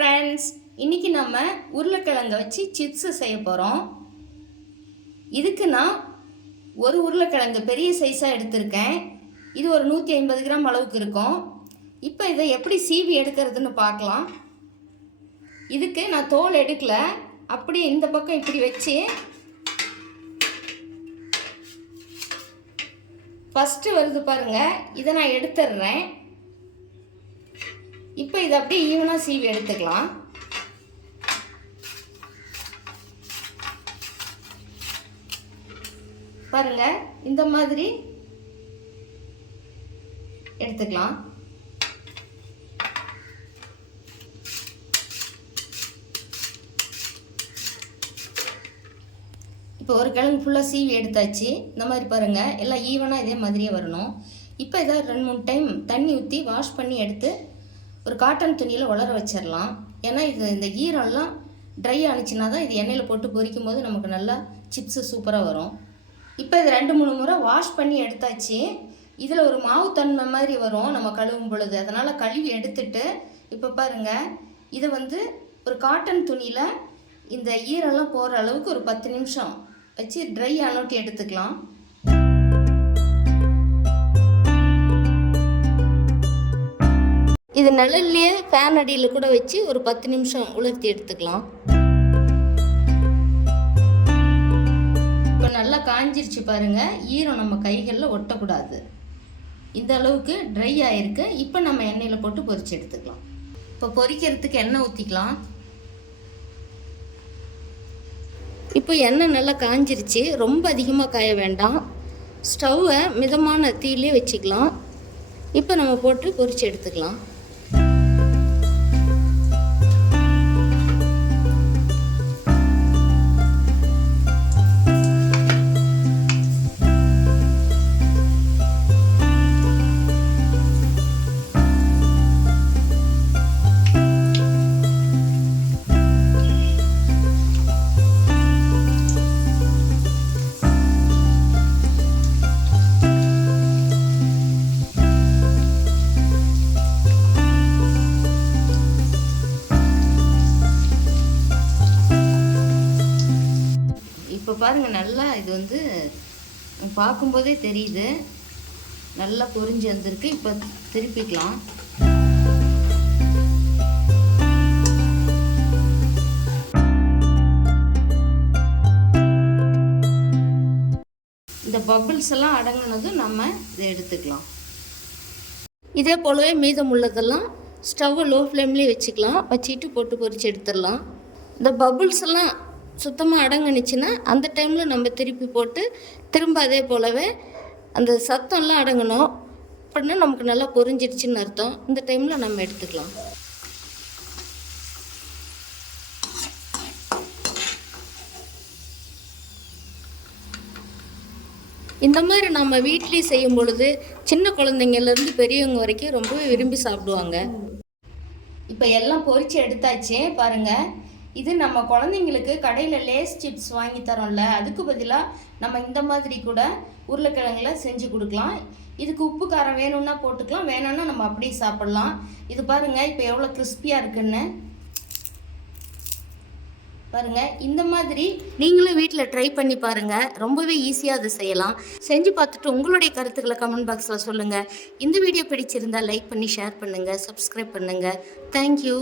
Friends, இன்றைக்கி நம்ம உருளைக்கிழங்கை வச்சு சிப்ஸு செய்ய போகிறோம். இதுக்கு நான் ஒரு உருளைக்கிழங்கு பெரிய சைஸாக எடுத்திருக்கேன். இது ஒரு 150 கிராம் அளவுக்கு இருக்கும். இப்போ இதை எப்படி சீவி எடுக்கிறதுன்னு பார்க்கலாம். இதுக்கு நான் தோல் எடுக்கல, அப்படியே இந்த பக்கம் இப்படி வச்சு ஃபஸ்ட்டு வருது பாருங்கள், இதை நான் எடுத்துடுறேன். இப்போ இதை அப்படியே ஈவனாக சீவி எடுத்துக்கலாம். பாருங்க, இந்த மாதிரி எடுத்துக்கலாம். இப்போ ஒரு கிழங்கு ஃபுல்லாக சீவி எடுத்தாச்சு. இந்த மாதிரி பாருங்கள், எல்லாம் ஈவனாக இதே மாதிரியே வரணும். இப்போ இதை 2-3 டைம் தண்ணி ஊற்றி வாஷ் பண்ணி எடுத்து ஒரு காட்டன் துணியில் உலர வச்சிடலாம். ஏன்னா இந்த ஈரம்லாம் ட்ரை ஆனிச்சுன்னா தான் இது எண்ணெயில் போட்டு பொரிக்கும் போது நமக்கு நல்லா சிப்ஸு சூப்பராக வரும். இப்போ இது 2-3 முறை வாஷ் பண்ணி எடுத்தாச்சு. இதில் ஒரு மாவு தன்மை மாதிரி வரும் நம்ம கழுவும் பொழுது. அதனால் கழுவி எடுத்துட்டு இப்போ பாருங்கள், இதை ஒரு காட்டன் துணியில் இந்த ஈரெல்லாம் போகிற அளவுக்கு ஒரு 10 நிமிஷம் வச்சு ட்ரை ஆனோட்டி எடுத்துக்கலாம். இது நிழல்லையே ஃபேன் அடியில் கூட வச்சு ஒரு 10 நிமிஷம் உலர்த்தி எடுத்துக்கலாம். இப்போ நல்லா காஞ்சிருச்சு பாருங்கள், ஈரம் நம்ம கைகளில் ஒட்டக்கூடாது. இந்த அளவுக்கு ட்ரை ஆகிருக்கு. இப்போ நம்ம எண்ணெயில் போட்டு பொரிச்சு எடுத்துக்கலாம். இப்போ பொரிக்கிறதுக்கு எண்ணெய் ஊற்றிக்கலாம். இப்போ எண்ணெய் நல்லா காஞ்சிருச்சு, ரொம்ப அதிகமாக காய வேண்டாம். ஸ்டவ்வை மிதமான தீயிலே வச்சுக்கலாம். இப்போ நம்ம போட்டு பொரிச்சு எடுத்துக்கலாம். இப்போ பாருங்கள், நல்லா இது பார்க்கும்போதே தெரியுது, நல்லா பொரிஞ்சு வந்திருக்கு. இப்போ திருப்பிக்கலாம். இந்த பபிள்ஸ் எல்லாம் அடங்கினதும் நம்ம இதை எடுத்துக்கலாம். இதே போலவே மீதம் உள்ளதெல்லாம் ஸ்டவ்வை லோ ஃப்ளேம்லேயே வச்சுக்கலாம். வச்சுட்டு போட்டு பொரிச்சு எடுத்துடலாம். இந்த பபிள்ஸ் எல்லாம் சுத்தமாக அடங்குனுச்சுன்னா அந்த டைமில் நம்ம திருப்பி போட்டு திரும்ப அதே போலவே அந்த சத்தம்லாம் அடங்கணும். அப்படின்னா நமக்கு நல்லா பொரிஞ்சிடுச்சுன்னு அர்த்தம். இந்த டைமில் நம்ம எடுத்துக்கலாம். இந்த மாதிரி நம்ம வீட்லேயே செய்யும் பொழுது சின்ன குழந்தைங்கள்லேருந்து பெரியவங்க வரைக்கும் ரொம்பவே விரும்பி சாப்பிடுவாங்க. இப்போ எல்லாம் பொரிச்சு எடுத்தாச்சு பாருங்கள். இது நம்ம குழந்தைங்களுக்கு கடையில் லேஸ் சிப்ஸ் வாங்கி தரோம்ல, அதுக்கு பதிலாக நம்ம இந்த மாதிரி கூட உருளைக்கிழங்குல செஞ்சு கொடுக்கலாம். இதுக்கு உப்பு காரம் வேணும்னா போட்டுக்கலாம், வேணும்னா நம்ம அப்படியே சாப்பிட்லாம். இது பாருங்கள், இப்போ எவ்வளோ கிறிஸ்பியாக இருக்குன்னு பாருங்கள். இந்த மாதிரி நீங்களும் வீட்டில் ட்ரை பண்ணி பாருங்கள். ரொம்பவே ஈஸியாக அதை செய்யலாம். செஞ்சு பார்த்துட்டு உங்களுடைய கருத்துக்களை கமெண்ட் பாக்ஸில் சொல்லுங்கள். இந்த வீடியோ பிடிச்சிருந்தால் லைக் பண்ணி ஷேர் பண்ணுங்கள், சப்ஸ்கிரைப் பண்ணுங்கள். தேங்க்யூ.